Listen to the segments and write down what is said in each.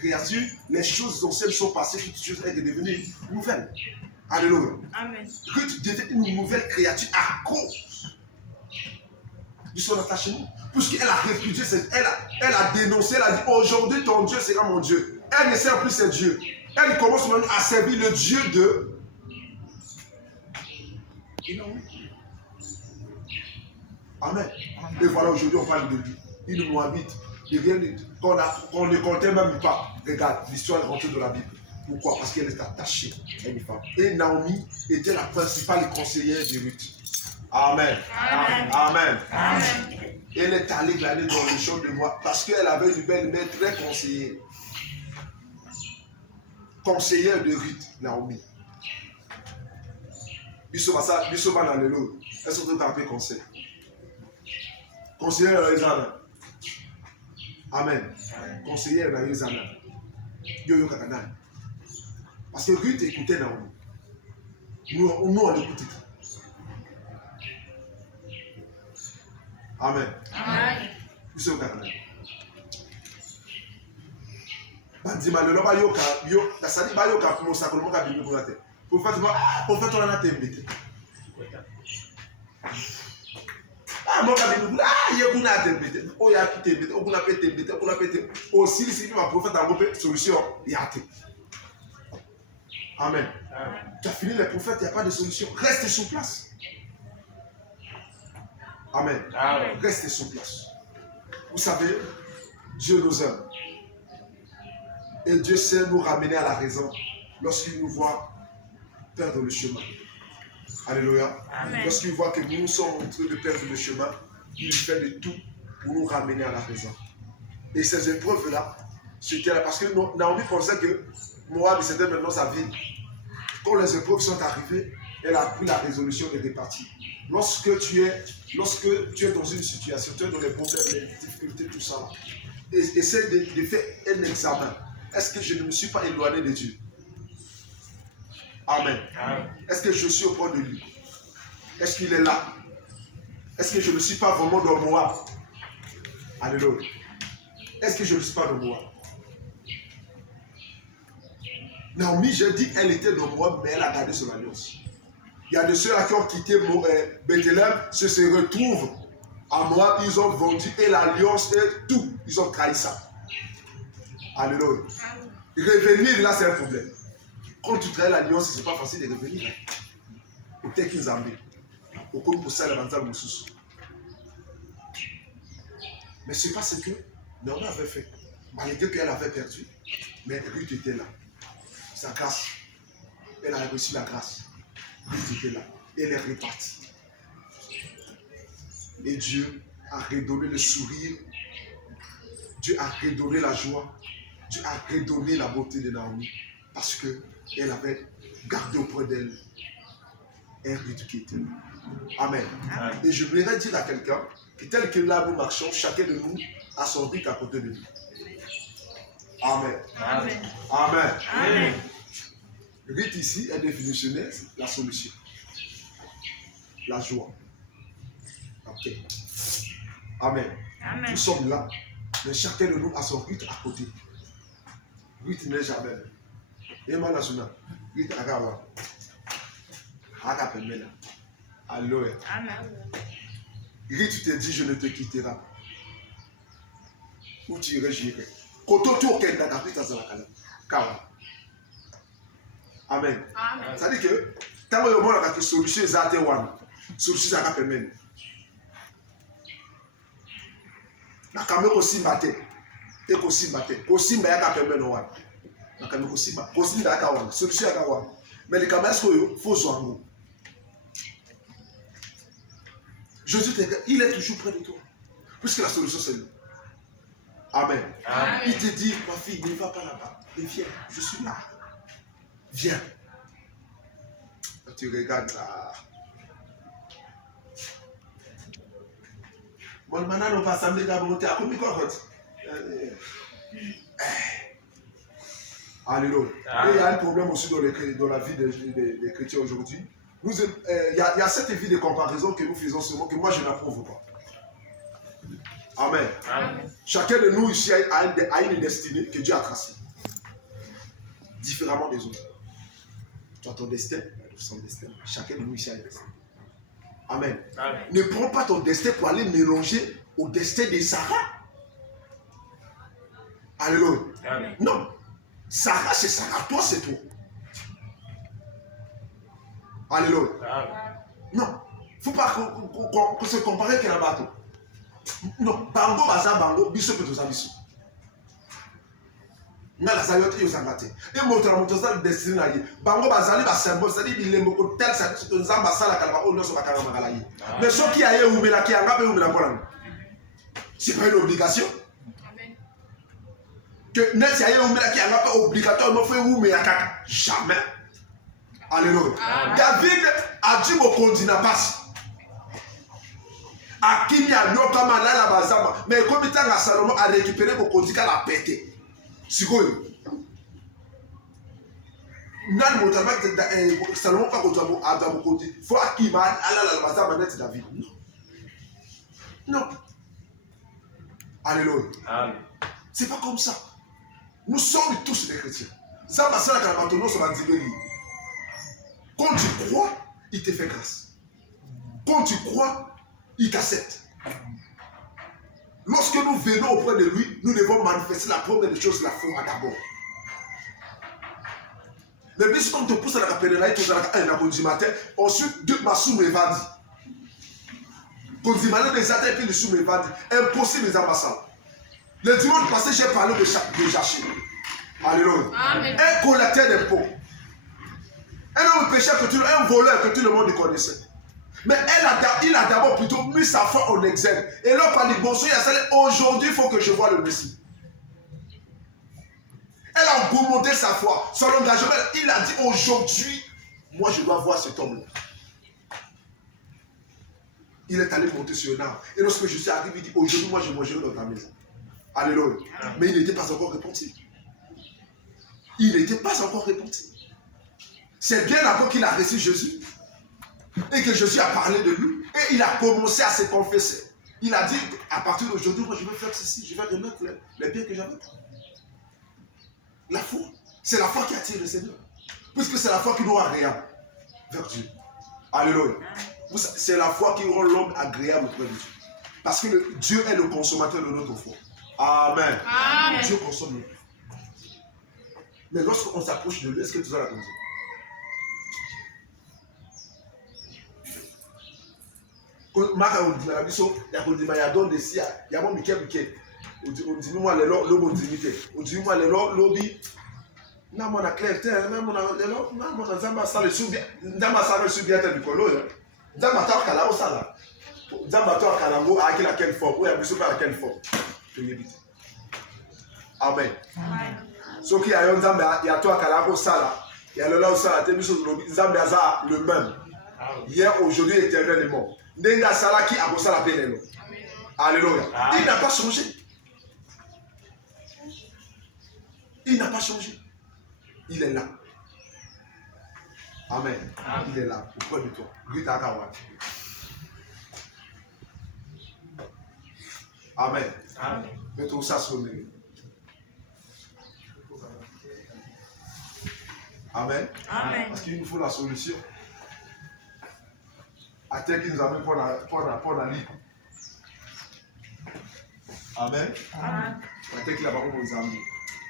créature, les choses anciennes sont passées, toutes choses sont devenues nouvelles. Alléluia. Amen. Ruth devient une nouvelle créature à cause de son attachement. Puisqu'elle a répudié, elle a dénoncé, elle a dit aujourd'hui ton Dieu sera mon Dieu. Elle ne sert plus ses dieux. Elle commence maintenant à servir le Dieu de. Amen. Et voilà, aujourd'hui on parle de lui. Une Moabite. Qu'on ne comptait même pas. Regarde, l'histoire est rentrée de la Bible. Pourquoi? Parce qu'elle est attachée à une femme. Et Naomi était la principale conseillère de Ruth. Amen. Amen. Amen. Amen. Elle est allée glaner dans le champ de Moab parce qu'elle avait une belle-mère très conseillère. Conseillère de Ruth, Naomi. Bissoba dans le lot. Elle se retrouve appelée conseil. Conseillère dans les âmes. Amen. Conseillère dans les âmes. Yo kakana. Parce que Ruth écoutait Naomi. Nous on l'écoutait. Amen. Amen. Bissoba kakana. Bandima le loba yoka yo la sali ba yoka pour ça comme ka bibi pour la tête. Prophète on a tembete. Moi ka bibi yekuna tembete. O ya tembete, o kuna pe tembete, o kuna pe o si ma prophète a ngopé solution yate. Amen. Tu as fini les prophètes, il n'y a pas de solution. Reste sur place. Amen. Amen. Reste sur place. Vous savez, Dieu nous aime. Et Dieu sait nous ramener à la raison lorsqu'il nous voit perdre le chemin. Alléluia. Amen. Lorsqu'il voit que nous sommes en train de perdre le chemin, il fait de tout pour nous ramener à la raison. Et ces épreuves-là, c'était là parce que Naomi pensait que Moab, c'était maintenant sa vie. Quand les épreuves sont arrivées, elle a pris la résolution de répartir. Lorsque tu es dans une situation, tu es dans les problèmes, les difficultés, tout ça, essaie de faire un examen. Est-ce que je ne me suis pas éloigné de Dieu? Amen. Est-ce que je suis auprès de lui? Est-ce qu'il est là? Est-ce que je ne suis pas vraiment dans Moab? Alléluia. Est-ce que je ne suis pas dans Moab? Naomi, j'ai dit, elle était dans Moab, mais elle a gardé son alliance. Il y a de ceux-là qui ont quitté Bethléem, se retrouvent à Moab, ils ont vendu et l'alliance et tout. Ils ont trahi ça. Alléluia. Revenir là, c'est un problème. Quand tu trahis l'alliance, ce n'est pas facile de revenir. Peut-être qu'ils en ont. Mais ce n'est pas ce que Naomi avait fait. Malgré qu'elle avait perdu, mais Ruth était là. Sa grâce, elle a reçu la grâce. Ruth était là. Elle est repartie. Et Dieu a redonné le sourire. Dieu a redonné la joie. Dieu a redonné la beauté de Naomi. Parce qu'elle avait gardé auprès d'elle un Ruth qui était là. Amen. Amen. Et je voudrais dire à quelqu'un que tel que là nous marchons, chacun de nous a son Ruth à côté de nous. Amen. Amen. Amen. Amen. Ruth ici est définitionnée la solution. La joie. Ok. Amen. Amen. Nous sommes là, mais chacun de nous a son Ruth à côté. Ruth n'est jamais. Et moi, là, Ruth a gawa. Alléluia. Amen. Ruth te dit, je ne te quitterai pas. Où tu irais, j'irai. Koto tu aucun dada, Ruth a zala kawa. Amen. Amen. Ça dit que, tant que moi, la solution est à one. Solution est à permettre. Na kame ko simba te e ko simba te ko simba ya ka pembe no wana na kame ko simba ya ka wana solution ya ka wana mais le kame est-ce que faut zoango Jésus il est toujours près de toi puisque la solution c'est lui. Amen. Amen. Il te dit ma fille ne va pas là-bas et viens, je suis là, viens. Tu regardes là. Bon, maintenant, on va s'amener à monter à combien de fois? Alléluia. Et il y a un problème aussi dans la vie des chrétiens aujourd'hui. Il y a cette vie de comparaison que nous faisons souvent, que moi je n'approuve pas. Amen. Amen. Chacun de nous ici a une destinée que Dieu a tracée. différemment des autres. Tu as ton destin, son destin. Chacun de nous ici a un destin. Amen. Amen. Ne prends pas ton destin pour aller mélanger au destin de Sarah. Alléluia. Amen. Non. Sarah, c'est Sarah. Toi, c'est toi. Alléluia. Amen. Non. Il ne faut pas qu'on se compare avec un bateau. Non. Bango, baza, bango, biso, peut-être biso. Mais la sayote est aux ambatés. Et mon tramontosal destiné à y. Bango bazali ba symbole, c'est-à-dire il est beaucoup tel, c'est que nous avons la calva ou nous sommes à Karamagalaï. Mais ce qui a eu ou la qui a ngapé ou la polan. C'est pas une obligation. Que net y a eu ou la qui a ngapé obligatoire, non fait ou mais à kaka. Jamais. Alléluia. David a dit au continent passe. Akimi a yokama la bazama. Mais comme il a Salomon a récupéré mon continent la pété. Sikoyo. Nan motama Salomon pas contre Adam Koti. Faut Akima ala la bazama net David. Non. Alléluia. Amen. C'est pas comme ça. Nous sommes tous des chrétiens. Ça va ça la calvato sur la dibélie. Quand tu crois, il te fait grâce. Quand tu crois, il t'accepte. Lorsque nous venons auprès de lui, nous devons manifester la première des choses, la foi d'abord. Mais bis quand on te pousse à la capénélaï, tu as un abonnement matin, ensuite deux massous me vendent. Quand tu m'as dit des attaques et les sous me vendent, impossible les ambassades. Le dimanche passé, j'ai parlé de Jaché. Alléluia. Un collecteur d'impôts. Un homme pécheur, un voleur que tout le monde connaissait. Mais il a d'abord plutôt mis sa foi en exergue. Et là, par les bonsoirs, il a dit aujourd'hui, il faut que je voie le Messie. Elle a augmenté sa foi, son engagement. Il a dit aujourd'hui, moi je dois voir cet homme-là. Il est allé monter sur un arbre. Et lorsque je suis arrivé, il dit aujourd'hui, moi je mangerai dans ta maison. Alléluia. Mais il n'était pas encore repenti. Il n'était pas encore repenti. C'est bien après qu'il a reçu Jésus. Et que Jésus a parlé de lui. Et il a commencé à se confesser. Il a dit, à partir d'aujourd'hui, moi je vais faire ceci, je vais remettre les biens que j'avais. La foi. C'est la foi qui attire le Seigneur. Puisque c'est la foi qui nous rend agréable vers Dieu. Alléluia. C'est la foi qui rend l'homme agréable auprès de Dieu. Parce que Dieu est le consommateur de notre foi. Amen. Amen. Dieu consomme notre foi. Mais lorsqu'on s'approche de lui, est-ce que tu as la consommer? Maka on dit la biso ya ko dit ma ya don de sia ya mo mike on dit moi le lo bon dimité on dit moi le lobi na mo na clair terre na mo na le lo na mo na zamba sa le subia zamba sa le subia te bikolo yo zamba ta kala o sala zamba ta kala ngo a kila quelle forme ou ya biso pas quelle forme to yebite. Amen. So ki ayo zamba ya to kala o sala ya le lo sala te biso lobi zamba za le même hier aujourd'hui éternellement. Nenga Salaki a bossé la peine. Alléluia. Il n'a pas changé. Il n'a pas changé. Il est là. Amen. Il est là, auprès de toi. Amen. Mettons ça sur le. Amen. Parce qu'il nous faut la solution. À tel qu'il nous amène pour la vie. Amen. À tel qu'il a pas pour nos amis.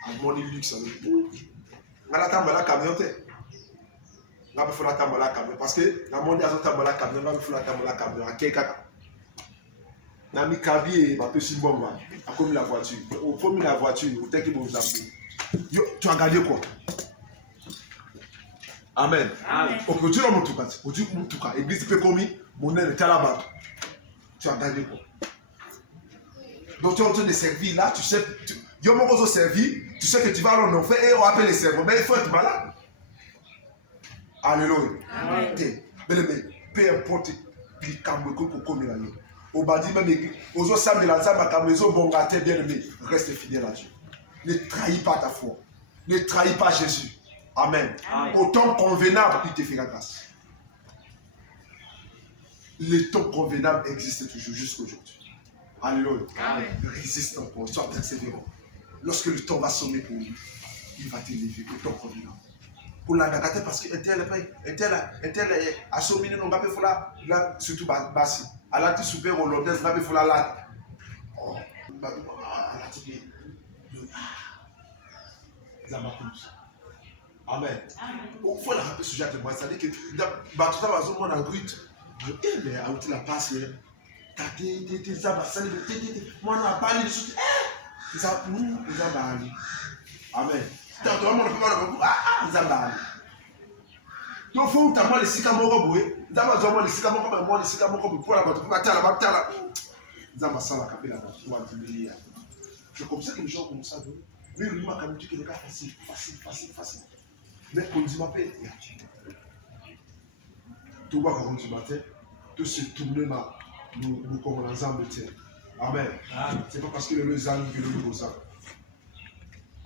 À mon luxe. On a la table la camion. On a fait la table la camion. Parce que la monde a la table la camion. On a fait la table la camion. À quel cas? On a mis cabi et ma petite bombe. A comme la voiture. Au premier la voiture. Au tel qu'il vous amène. Tu as gardé quoi? Amen. Au produit dans mon tout cas, produit mon tout cas. Église peut commis, mon nez est à la barre. Tu as gardé quoi? Donc tu es en train de servir là, tu sais, yo mon gros servir, tu sais que tu vas en enfer et on appelle les serveurs, mais il faut être malade. Alléluia. Mais peu importe, il cambe pour commis là. Au badi même aux autres samedi là, ça va camber aux bon gâté bien aimé, reste fidèle à Dieu. Ne trahis pas ta foi. Ne trahis pas Jésus. Amen. Au temps convenable, il te fera grâce. Le temps convenable existe toujours jusqu'à aujourd'hui. Alléluia. Résiste encore, sois persévérant. Lorsque le temps va sonner pour lui, il va te lever autant qu'on est là. Pour la gâter parce que elle a somminé non pas pour la surtout bassi. À la petite super hollandaise là pour la là. Oh, bah la petite amen. Il faut la rappeler ce genre de moi, c'est-à-dire que bah tout à l'heure on a grut. Eh ben à la passe t'es ça va ça moi on a parlé de ce ça nous ça va aller. Amen. Tant que on peut pas ça va aller. Donc faut que moi les sycamores boé, d'abord moi les sycamores mais moi les sycamores pour la battre pour la ça va ça la capella là pour dire c'est comme ça que les gens commencent à dire mais lui m'a quand même dit que le cas facile. Mais quand il m'appelle tout va comme du matin tout se tourner là nous comme ensemble tiens. Amen. C'est pas parce que le zang que le beau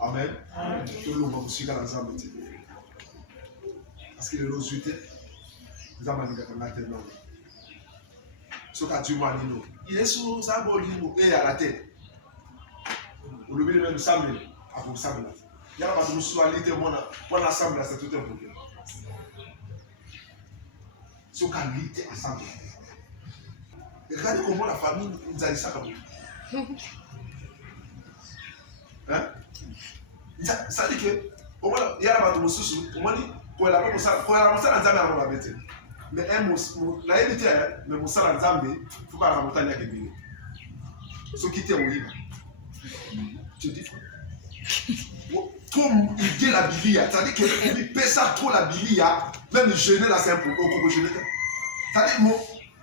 amen. Tout le monde aussi dans ensemble tiens. Parce que le rosité nous avons dit que maintenant ce qu'a Dieu m'a dit il est sur sa bolimo et à la tête. Vous le même samedi à vous samedi. Il y a pas de mutualité mon assemblée c'est tout un problème. Ce qu'a dit ensemble. Regardez comment la famille nous a dit ça comme hein? Ça dit que au moins il y a pas de mususu au moins quand la pas ça quand la ça nzambe na ba bete mais un la éviter mais musala nzambe faut pas la montagne ya kebile so quitter oyiba tu dis comme il dit la bilia c'est-à-dire que il pèse ça trop la bilia même jeûner là c'est un peu au jeûner c'est-à-dire mon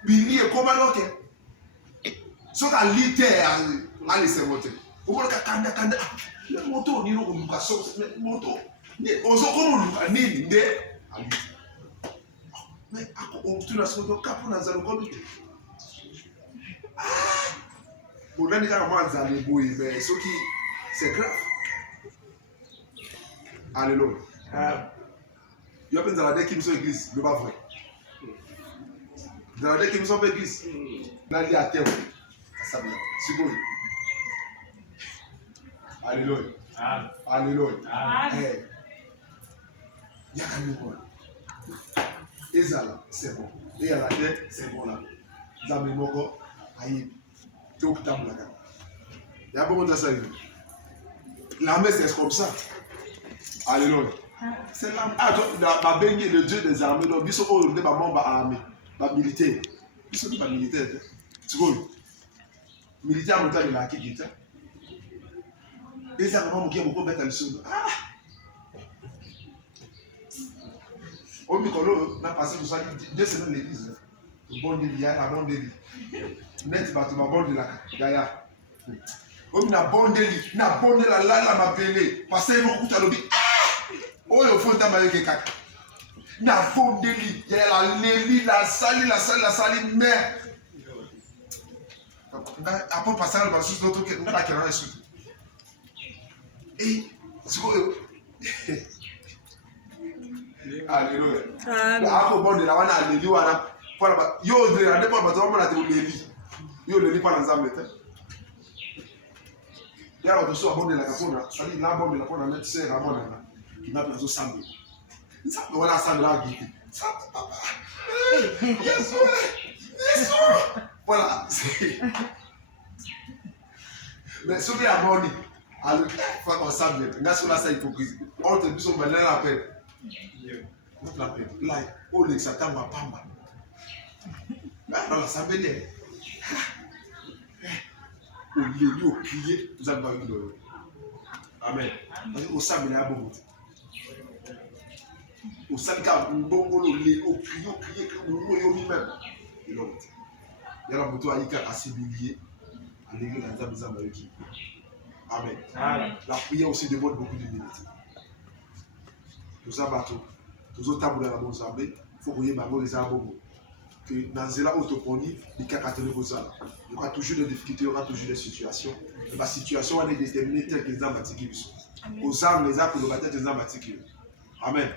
bilia comment donc so ka liter allez c'est monter au moins kanda le moto ni no ko so moto ni ozo comme luka ni nde ali mais ako tu na so kapo na zalo ko bon là ni ka mo zalo boy mais ce qui c'est grave. Alléluia. Il y a plein de gens qui sont église, mais pas vrai. Dans la qui me sont église, là il y a terre. Ça vient. C'est bon. Alléluia. Alléluia. Il y a quand même bon. Et ça là, c'est bon. Et à la terre, c'est bon là. Zami moko, aïe. Donc tam là. Il y a beaucoup de ça. La messe c'est comme ça. Alléluia. C'est l'armée. Ah, béni le Dieu des armées. Donc, ils sont aujourd'hui membre armée, militaire. Ils sont pas militaires. C'est quoi? Militaire en montagne là qui dit ça. Et ça vraiment qui est beaucoup bête à l'issue. Ah. Au micro, on a passé 2 semaines l'église. Bon délit, il y a la bonne délit. Net bateau, ma bonne de la Gaïa. Au na bon délit, na bonne de la m'appeler. Parce que mon coup à l'objet. Oh, il faut t'amener quelqu'un. Na bonne délit, il y a la lélie, la salie, mais. Après passer à la suite, l'autre qui nous a créé surtout. Et, c'est quoi? Alléluia. Après, bon, de la wana lélie, wana. Yo, de la dépend, mais on a dit lélie. Yo, lélie, pas l'ensemble. Il y a un bon de la capone, ça dit la bonne de la capone, mais c'est la bonne. Il m'a besoin de samedi. Ça, voilà, samedi là, ça, papa. Yes, voilà. Mais ce qui est à mon alors, faut qu'on samedi. Là, sur la ça hypocrisie. On te dit, on va la paix. On la paix. Là, on est ça, t'en va pas mal. Là, dans la samedi, au lieu au crier, vous avez pas eu de. Amen. Parce qu'au samedi, il y a beaucoup. Au samedi, au crier, au même. Et donc, il y a la moto à Ika à Sibilier, à l'église de Nzambe. Amen. La prière aussi demande beaucoup d'humilité. Nous avons tous tables dans la Mozambe, il faut que vous les abonnez. Que dans la autoponie, il y aura toujours des difficultés, il y aura toujours des situations. La situation est déterminée telle que les âmes attiguent. Aux âmes, les âmes, pour le baptême des âmes attiguent. Amen.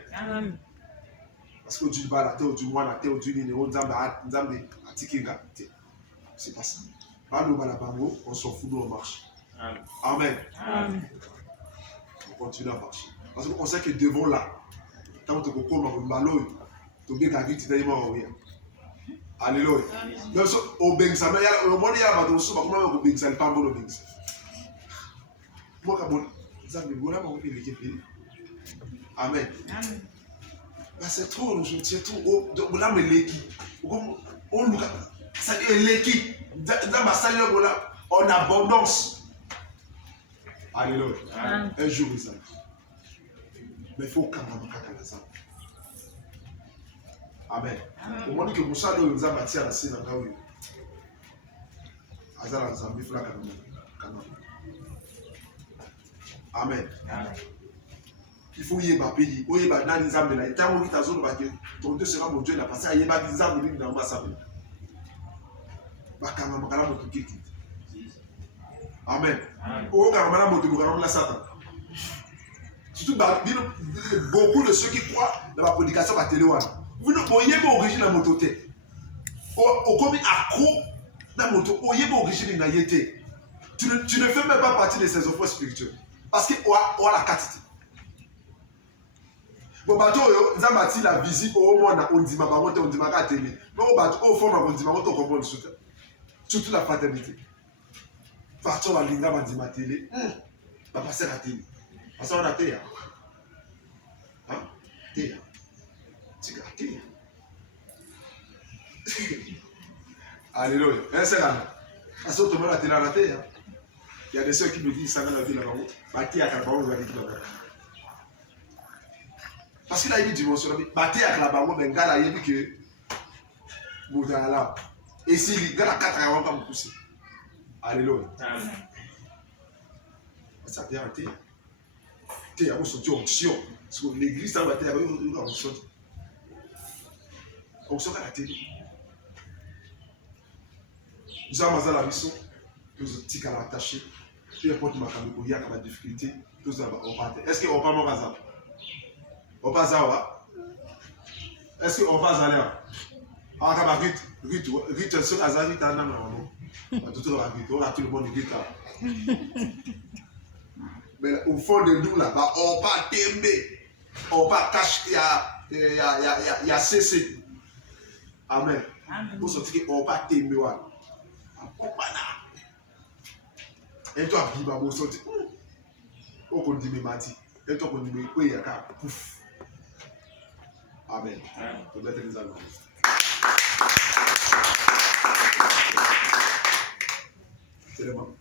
Parce que Dieu va la terre, du moins la terre, du numéro, des âmes attiguent. C'est pas ça. Pas nous, on s'en fout, nous on marche. Amen. On continue à marcher. Parce qu'on sait que devant là, tant que tu as un ballon, tu as un petit peu. Alléluia. Donc, au Bengsa, mais au moins, il y a un bateau, comment on peut Bengsa, il pas bon au Bengsa. Moi, comme ça, je vais vous dire, amen. C'est trop, c'est trop. Donc, là, mais l'équipe. On look ça dit l'équipe. Dans ma salle, on a abondance. Alléluia. Un jour, ça. Mais il faut quand même ça. Amen. Au moment que Moussa nous a bâti à la scène, amen. Il faut y aller payer. Il faut y aller dans les âmes. Il faut y aller ton Dieu sera mon Dieu. Il a passé à y aller dans les âmes. Dans ma salle. Amen. Au Cameroun, on peut la Satan. Surtout beaucoup de ceux qui croient dans la prédication à télé. Vous ne voyez pas l'origine de la mototé. Au commis accro dans la moto, vous voyez pas l'origine de la yété. Tu ne fais même pas partie de ces offres spirituelles. Parce qu'il y a la quantité. Bon, bateau, nous avons bâti la visite au moins on dit ma maman, on dit ma à télé. Mais au bateau, au fond, on dit ma maman, on comprend le soutien. Surtout la fraternité. Partout, on dit ma télé. On va passer à la télé. Parce qu'on a télé. Hein? Télé. C'est la télé. Alléluia. C'est là. Parce que tout le monde a télé à la télé. Il y a des soeurs qui me disent ça dans la vie là-bas. Bâti à Calabao, on va dire là-bas. Parce qu'il a eu une dimension. Bâti à Calabao, mais gars, il a dit que. Boudala. Et si les gars, 4 ans, on va me pousser. Alléluia. Ça vient à terre. Il y a une onction. Parce que l'église, ça va être une onction. Onction à la télé. Nous avons la mission. Nous avons attaché. Peu importe ma famille, il y a des difficultés. Est-ce qu'on va m'en passer? On passe à quoi? Est-ce qu'on passe à l'air? Ah, quand Rite, ce hasard, Rite, on a tout le monde Rite. Mais au fond de nous, là, on va t'aimer. On va cacher, il y a cessé. Amen. Pour sortir, on va t'aimer. Et toi, il va vous sortir. On dit, mais Mati. Et toi, on dit, mais oui, il y a pouf. Amen. Peut-être les amis. C'est le moment.